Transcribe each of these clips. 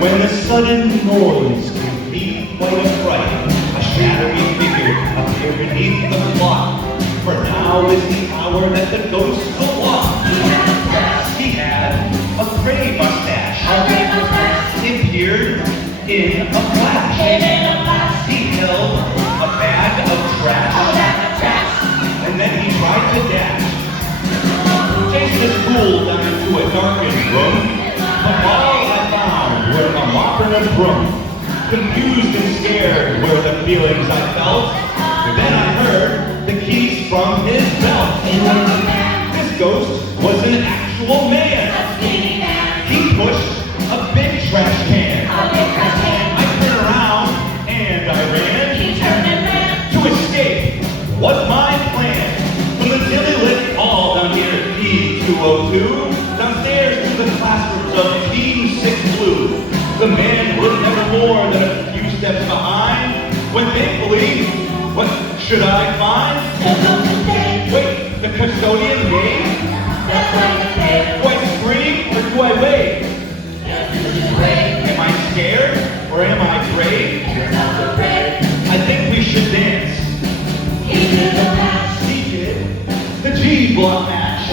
When the sudden noise gave me quite a fright, a shadowy figure appeared beneath the clock. For now is the hour that the ghost will walk. He had a gray mustache. It appeared in a flash. He held a bag of trash. And then he tried to dash. Chased his fool down into a darkened room. But all I found were a mop and a broom. Confused and scared were the feelings I felt. Then I heard the keys from his belt. This ghost was an actual man. He pushed a big trash can. I turned around and I ran. To escape was my plan. From the dimly lit hall down here at P202, downstairs to the classrooms of Team 6 Blue. The man was never more than a few steps behind, when thankfully, what should I find? Wait, the custodian gave? Do I scream or do I wave? Am I scared or am I brave? I think we should dance. He did the G block match.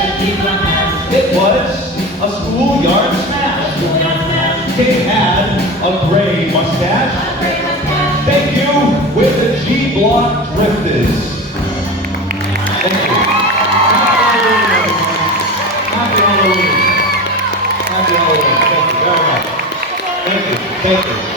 It was a schoolyard smash. He had a gray mustache. Thank you with the G block drifters. Thank you. Happy Halloween. Happy Halloween. Thank you very much. Thank you. Thank you.